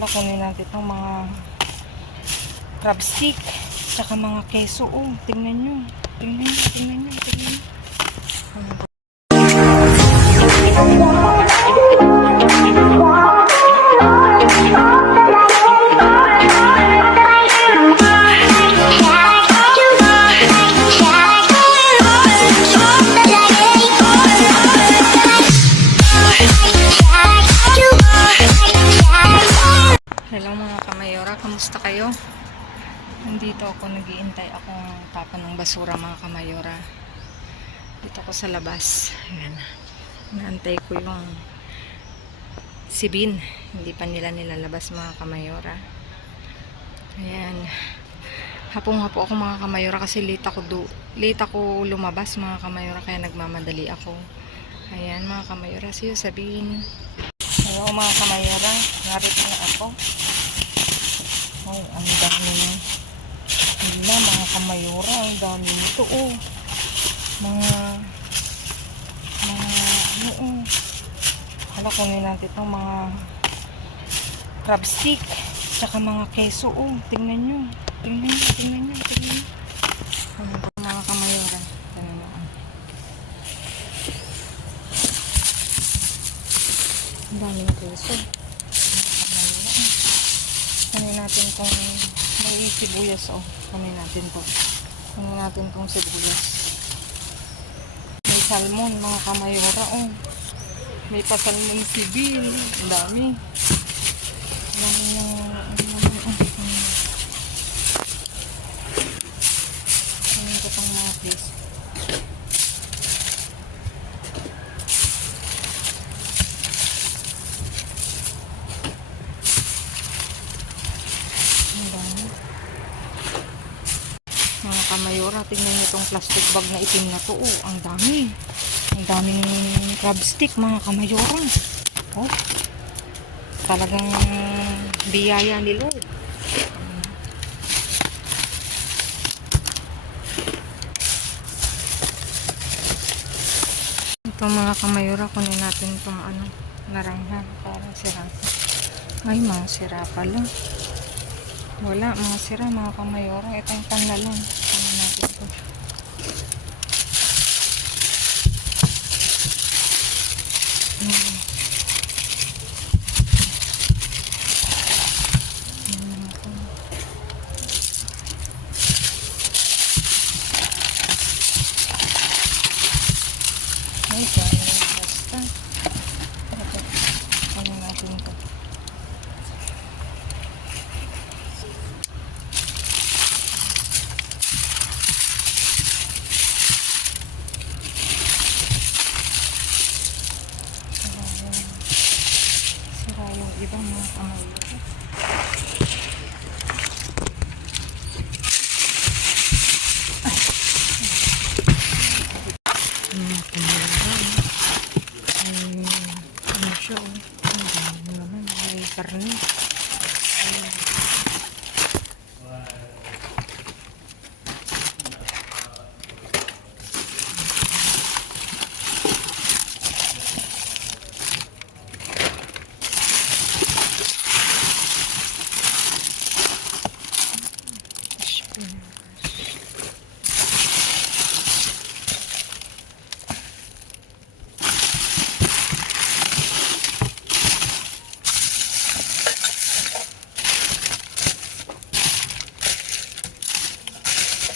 Hala, kunin natin itong mga crab stick tsaka mga keso. Oh, tingnan nyo. Tingnan nyo, tingnan nyo, tingnan nyo. Hello mga kamayora, kamusta kayo? Nandito ako, nag-iintay akong tapa ng basura mga kamayora. Dito ako sa labas. Ayan. Naantay ko yung sibin. Hindi pa nila nilalabas mga kamayora. Ayan. Hapong-hapo ako mga kamayora kasi late ako lumabas mga kamayora, kaya nagmamadali ako. Ayan mga kamayora, see you Sabine. Hello mga kamayora, narito na ako. Oh, ang dami na. Hindi na mga kamayora, ang dami nito. Oh, mga ano, oh. Hala, kunin natin itong mga crab stick tsaka mga keso. Oh, tingnan nyo, tingnan nyo, tingnan nyo, tingnan nyo. Ano ba mga kamayora? Tingnan nyo. Ang daming keso. Kunin natin kung may sibuyas. Oh, kunin natin to. Kunin natin tong sibuyas. May salmon mga kamayora. Oh, may pasalmon sibil. Ang dami. Ang dami ng kunin ko pang mga please. Mga kamayora, tingnan nyo itong plastic bag na itim na to. Oh, ang dami. Ang daming crab stick mga kamayora. Oh, talagang biyaya ni Lord. Ito mga kamayora, kunin natin itong ano, naranghan para sirapa. Ay, mga sira pala. Wala, mga sira mga kamayora. Itong panlalon. Kunin natin ito. Ay, dami. Basta. Kunin natin ito. Sira yung iba mga kamayora. Mga kamayora. Ano siya, oh. Ang dami naman. May karne.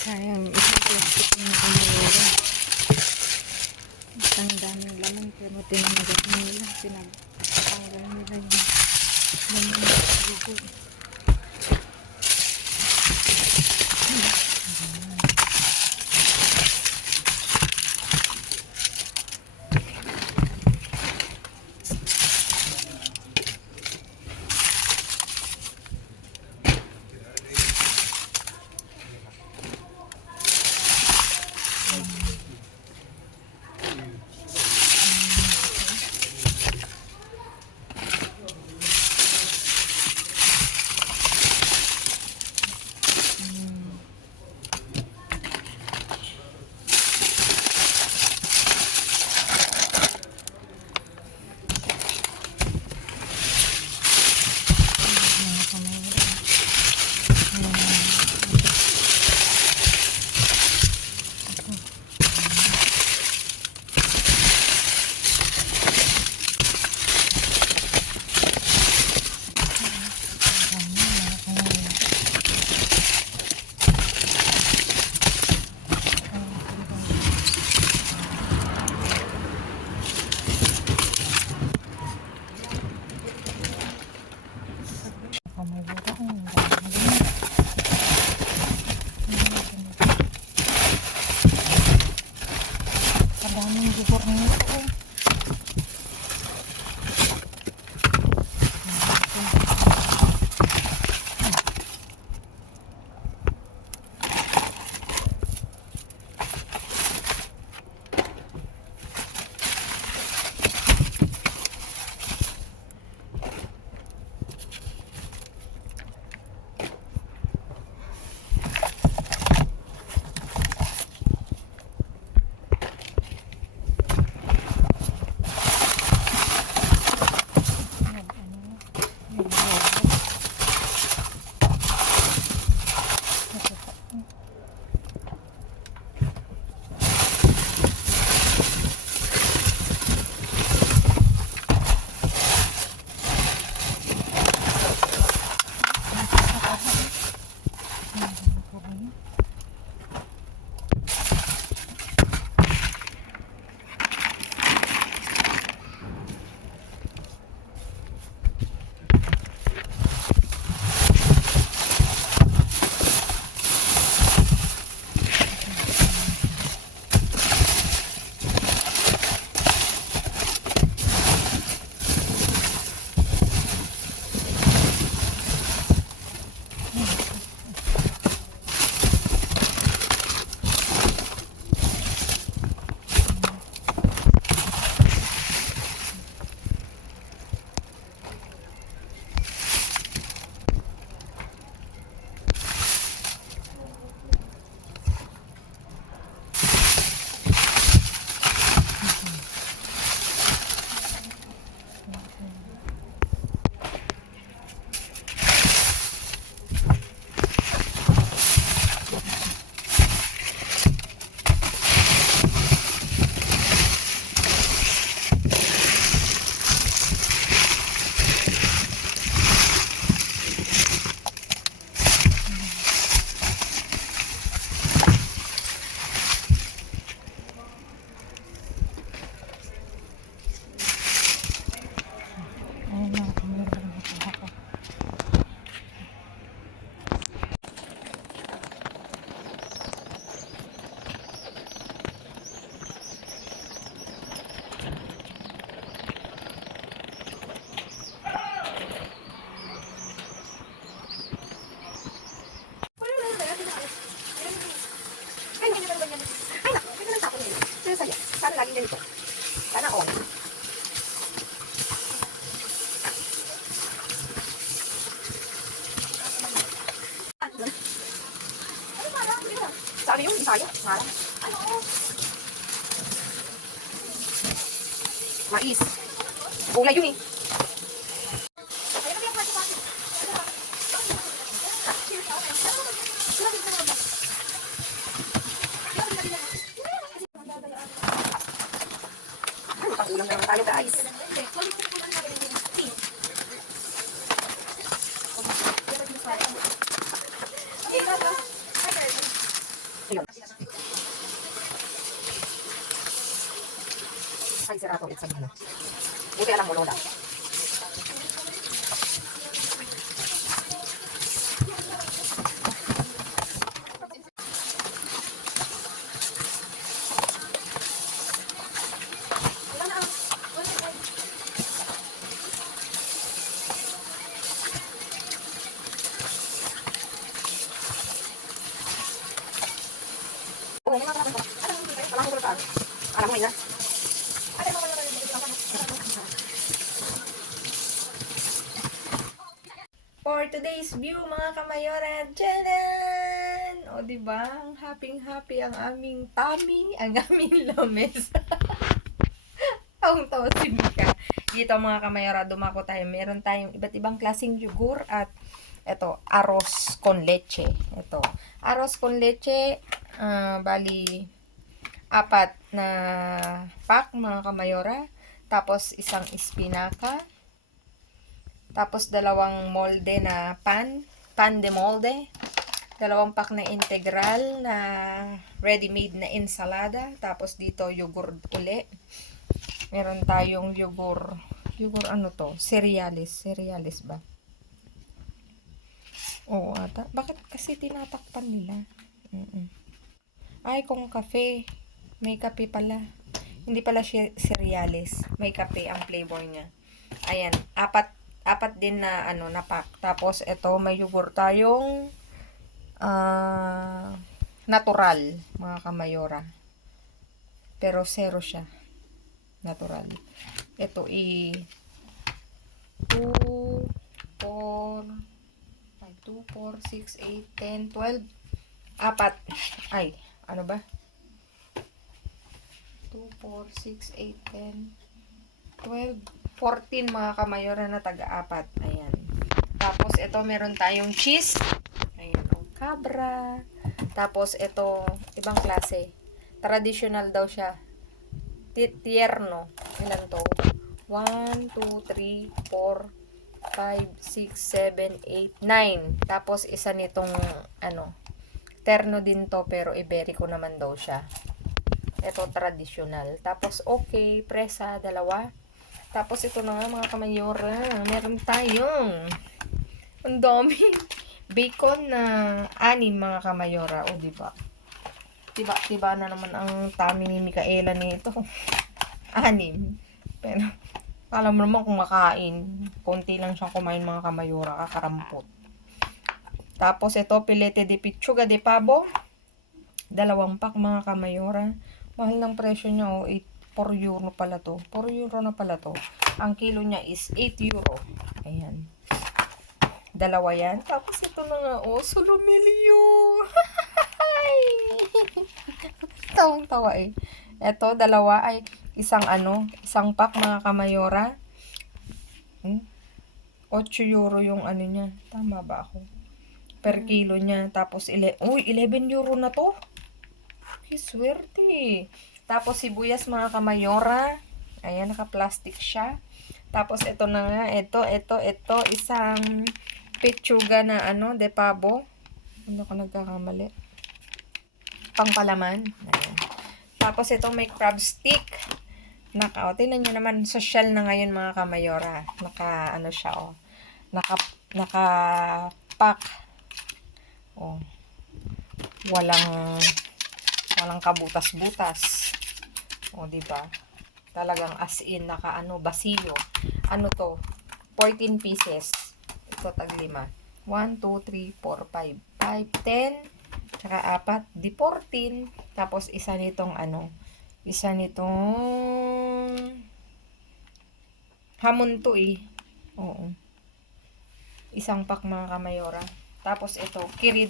Sayang, isang plastic ng kamayora. Ang daming laman pero tinanggal nila. Tinanggal nila yung laman ng dugo. Mais. Gulay yun eh. Pag-ulam naman tayo guys. Ayun. Ay, sira ko ulit sa mga. Buti alam mo, Lola. Alam mo yun. For today's view, mga kamayora, tcharan! O, diba? Ang happy ang aming tummy, ang aming lames. Tawang-tawa si Mika. Dito, mga kamayora, dumako tayo. Meron tayong iba't ibang klaseng yugur at ito, arroz con leche. Ito, arroz con leche, bali, 4 na pack, mga kamayora. Tapos, isang espinaka. Tapos, 2 molde na pan de molde. 2 pack na integral na ready-made na ensalada. Tapos, dito, yogurt uli. Meron tayong yogurt ano to? Cerealis ba? Oo, ata. Bakit kasi tinatakpan nila? Ay, kung kape. May kape pala. Hindi pala siya cerealis. May kape ang flavor niya. Ayan, apat din na ano na pack. Tapos ito may yogurt tayong natural, mga kamayora. Pero zero siya. Natural. Ito 2, 4, 6, 8, 10, 12. Apat. Ay, ano ba? 2, 4, 6, 8, 10, 12, 14 mga kamayora na taga-apat. Ayan. Tapos, ito meron tayong cheese. Ayan, cabra. Tapos, ito, ibang klase. Traditional daw siya. Tierno. Ilan to? 1, 2, 3, 4, 5, 6, 7, 8, 9. Tapos, isa nitong, terno din to, pero iberico naman daw siya. Ito, traditional. Tapos, okay, presa, 2. Tapos, ito na nga mga kamayora. Meron tayong ang dami. Bacon na 6 mga kamayora. O, diba? Diba na naman ang tummy ni Micaela nito. 6. Pero, alam mo naman kung makain. Konti lang siyang kumain mga kamayora. Kakarampot. Tapos, ito, filete de pechuga de pavo. 2 pack mga kamayora. Mahal ng presyo niya, 4 euro pala to. 4 euro na pala to. Ang kilo niya is 8 euro. Ayan. 2 yan. Tapos ito na nga, solomilyo. Tawang-tawa eh. Ito, 2 ay isang pack mga kamayora. 8 euro yung ano niya. Tama ba ako? Per kilo niya. Tapos, 11 euro na to. Okay, swerte. Tapos, sibuyas mga kamayora. Ayan, naka-plastic siya. Tapos, ito na nga. Ito. Isang pechuga na de pavo. Hindi ako nagkakamali. Pangpalaman. Ayan. Tapos, ito may crab stick. Tingnan nyo naman. Social na ngayon mga kamayora. Siya, Naka-pack. Walang kabutas-butas. Diba? Talagang as in, basilyo. Ano to? 14 pieces. Ito, tag-5. 1, 2, 3, 4, 5. 5, 10. Tsaka 4. Di 14. Tapos, isa nitong hamon to eh. Oo. Isang pack mga kamayora. Tapos, ito, kiri.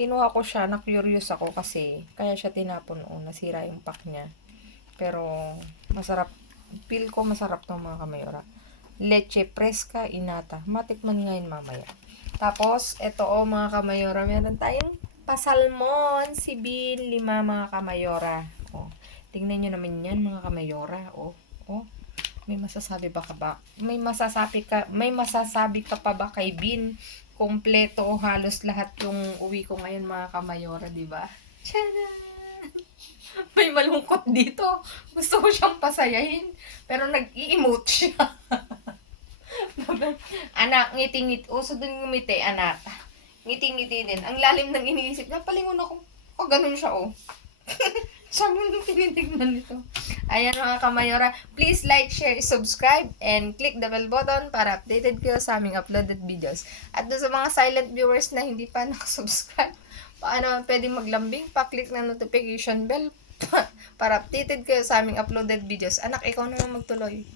Kinuha ko siya, na-curious ako kasi, kaya siya tinapon nasira yung pack niya. Pero, masarap Feel ko masarap to mga kamayora. Leche fresca inata. Matikman ngayon mamaya. Tapos, ito mga kamayora. Meron tayong pasalmon. Si Bin, 5 mga kamayora. Tingnan nyo naman yan mga kamayora. May masasabi ba ka ba? May masasabi ka pa ba kay Bin? Kompleto halos lahat yung uwi ko ngayon mga kamayora, di ba? May malungkot dito. Gusto ko siyang pasayahin. Pero nag-i-emote siya. Anak, ngiti-ngiti. Uso dun ngumiti, anak. Ngiti-ngiti din. Ang lalim ng iniisip. Napalingon ako. Ganun siya, Sabi nung tinitignan nito. Ayan mga kamayora. Please like, share, subscribe, and click the bell button para updated kayo sa aming uploaded videos. At doon sa mga silent viewers na hindi pa nakasubscribe, paano pwedeng maglambing? Pa-click na notification bell para updated kayo sa aming uploaded videos. Anak, ikaw naman magtuloy.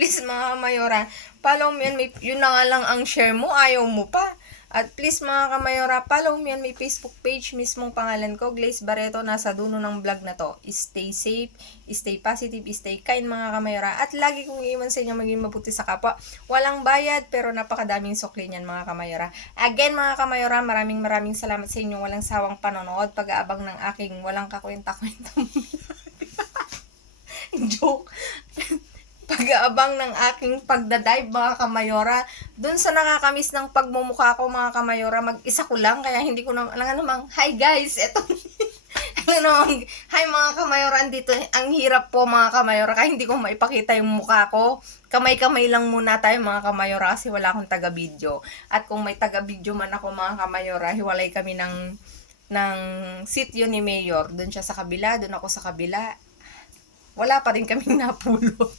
Please mga kamayora, follow mo yan. Yun na nga lang ang share mo, ayaw mo pa. At please mga kamayora, follow mo yan. May Facebook page mismong pangalan ko, Glaze Barreto, nasa dulo ng vlog na to. Stay safe, stay positive, stay kind mga kamayora. At lagi kong iiwan sa inyo maging mabuti sa kapwa. Walang bayad pero napakadaming sukli niyan mga kamayora. Again mga kamayora, maraming salamat sa inyo. Walang sawang panonood, pag-aabang ng aking walang kakwenta-kwenta. Joke. Pag-aabang ng aking pagdadive mga kamayora. Dun sa nakakamiss ng pagmumukha ko mga kamayora, mag-isa ko lang, kaya hindi ko na, alam namang, hi guys, eto, hi mga kamayora, andito, ang hirap po mga kamayora, kaya hindi ko maipakita yung mukha ko. Kamay-kamay lang muna tayo mga kamayora, kasi wala akong taga-video. At kung may taga-video man ako mga kamayora, hiwalay kami ng sityo ni Mayor. Dun siya sa kabila, dun ako sa kabila. Wala pa rin kaming napulot.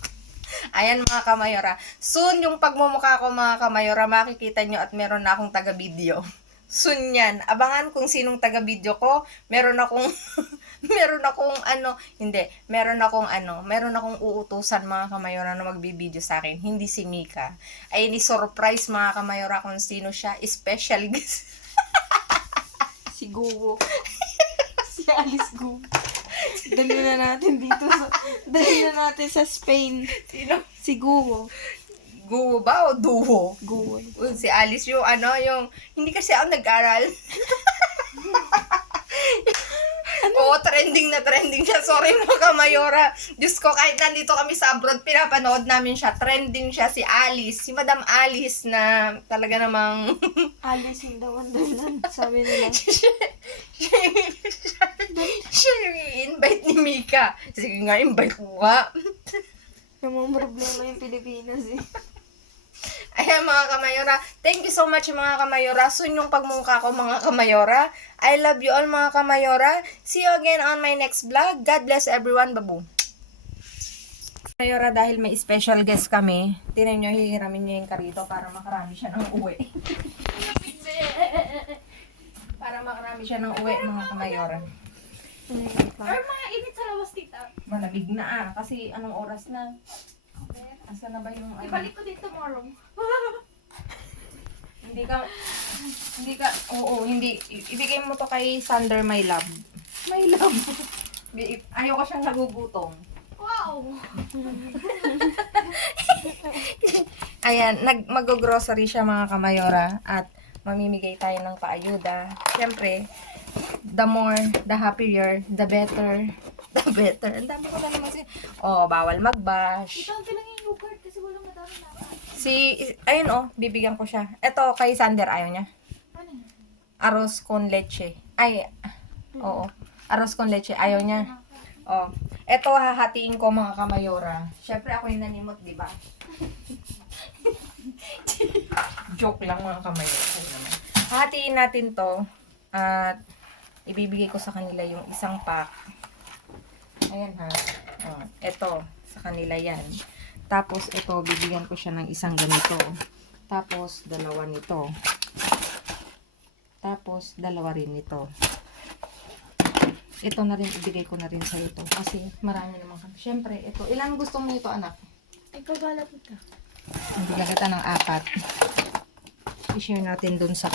Ayan mga kamayora. Soon yung pagmumukha ko mga kamayora, makikita nyo at meron na akong taga-video. Soon yan. Abangan kung sinong taga-video ko. Meron akong meron akong uutusan mga kamayora na magbibideo sa akin. Hindi si Mika. Ay ni surprise mga kamayora kung sino siya. Special guest. Si Gugo. Si Alice Gugo. Dali na natin sa Spain. Sino? Si Gugo. Guo ba o Duho? Gugo. Si Alice yung hindi kasi ako nag-aral. Oo, trending siya. Sorry mga kamayora. Diyos ko, kahit nandito kami sa abroad, pinapanood namin siya. Trending siya si Alice. Si Madam Alice na talaga namang Alice in the Wonderland. Sabi nila. siya yung i-invite ni Mika. Sige nga, invite ko nga. Namang problema yung Pilipinas eh. Ayan mga kamayora. Thank you so much mga kamayora. Soon yung pagmungka ko mga kamayora. I love you all mga kamayora. See you again on my next vlog. God bless everyone. Babu. Kamayora, dahil may special guest kami, tinan nyo, hihiramin nyo yung karito para makarami siya ng uwi. Para makarami siya ng uwi mga kamayora. Or mga init sa labas, tita. Malamig na kasi anong oras na? Asa na ba yung Ibalik ko din tomorrow. hindi. Ibigay mo to kay Sander, my love. My love. Ayaw ko siyang nagugutom. Wow! Ayan, mag-grocery siya mga kamayora at mamimigay tayo ng paayuda. Siyempre, the more, the happier, the better. The better. Ang dami ko na naman bawal mag-bash. Ito ang lang yung yogurt kasi walang madami na. Ayun bibigyan ko siya. Ito, kay Sander, ayaw niya. Ano yun? Arroz con leche. Oo. Arroz con leche, ayaw niya. Ito, hahatiin ko mga kamayora. Siyempre, ako yung nanimot, di ba? Joke lang mga kamayora. Hahatiin natin to at ibibigay ko sa kanila yung isang pack. Ayan ha. Ito, sa kanila yan. Tapos, ito, bibigyan ko siya ng isang ganito. Tapos, dalawa nito. Tapos, dalawa rin nito. Ito na rin, ibigay ko na rin sa ito. Kasi, marami naman kami. Siyempre, ito. Ilan gusto mo nito, anak? Ikaw balat ito. Bigyan kita ng 4. I-share natin dun sa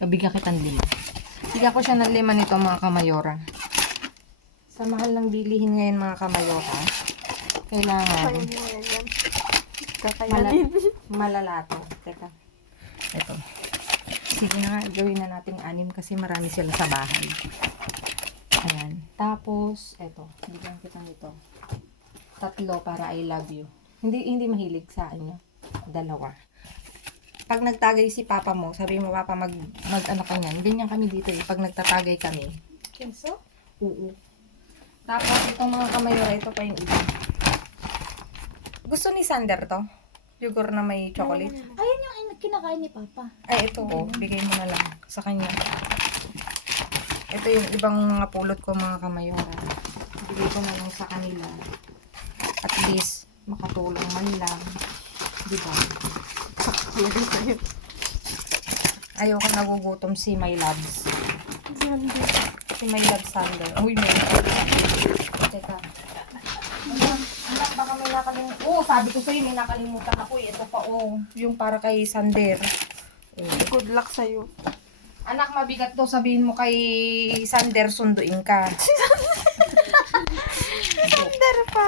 bigyan kita ng 5. Bigyan ko siya ng 5 nito mga kamayora. Sa mahal ng bilihin ngayon mga kamayora. Kailangan. Ayun mo yan. Kakayanin. Malala to. Teka. Ito. Sige na nga, gawin na natin 6 kasi marami sila sa bahay. Ayan. Tapos, eto. Bigyan kita nito. 3 para I love you. Hindi mahilig sa inyo. 2. Pag nagtagay si papa mo, sabi mo, papa, mag-ano ka niyan. Ganyan kami dito eh. Pag nagtatagay kami. Kenso? Oo. Tapos, itong mga kamayora, ito pa yung iba. Gusto ni Sander to? Yogurt na may chocolate. Ayun yung kinakain ni Papa. Ay, ito oh. Bigay mo na lang sa kanya. Ito yung ibang mga pulot ko, mga kamayora. Bigay ko na lang sa kanila. At least, makatulong man lang. Diba? Ayoko nagugutom si My Loves. Si My Loves Sander. Uy, may teka. Anak, baka may nakalimutan. Oh, sabi ko sa'yo, may nakalimutan ako eh. Ito pa oh. Yung para kay Sander. Good luck sa'yo. Anak, mabigat to. Sabihin mo kay Sander, sunduin ka. Sander pa.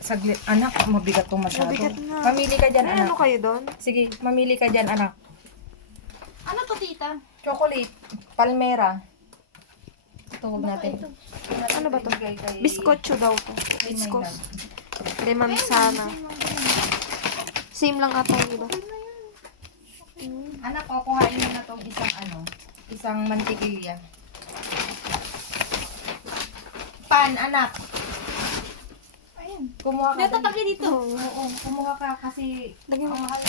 Saglit. Anak, mabigat to masyado. Mabigat na. Mamili ka dyan, May anak. ano kayo doon? Sige, mamili ka dyan, anak. Ano to, tita? Chocolate. Palmera. Ito, huwag Baka natin. ito. Ano ba to? Ibigay kay- Biskotso daw to. kay Biskos. Maynard. De manzana. Same lang ata yung iba. Anak, kukuhain mo na tong isang mantikilya. Pan, anak. Ayun. Kumuha ka. Natatanggi dito. Oo, kumuha ka kasi Lagyan mo. ang mahal.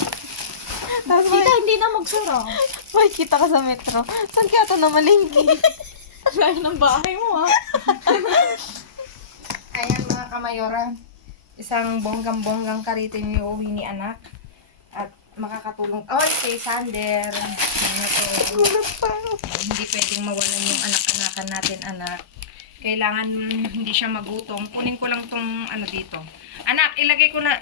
Tapos Tita, hindi na magsura. makikita ka sa metro. Saan kaya ito namalingki? Layo ng bahay mo, ha? Ayan mga kamayora. Isang bonggang-bonggang karito yung iuwi ni anak. At makakatulong. Oh, kay Sander. Ano to? Gulat pa. Hindi pwedeng mawalan yung anak-anakan natin, anak. Kailangan hindi siya magutom. Kunin ko lang tong dito. Anak, ilagay ko na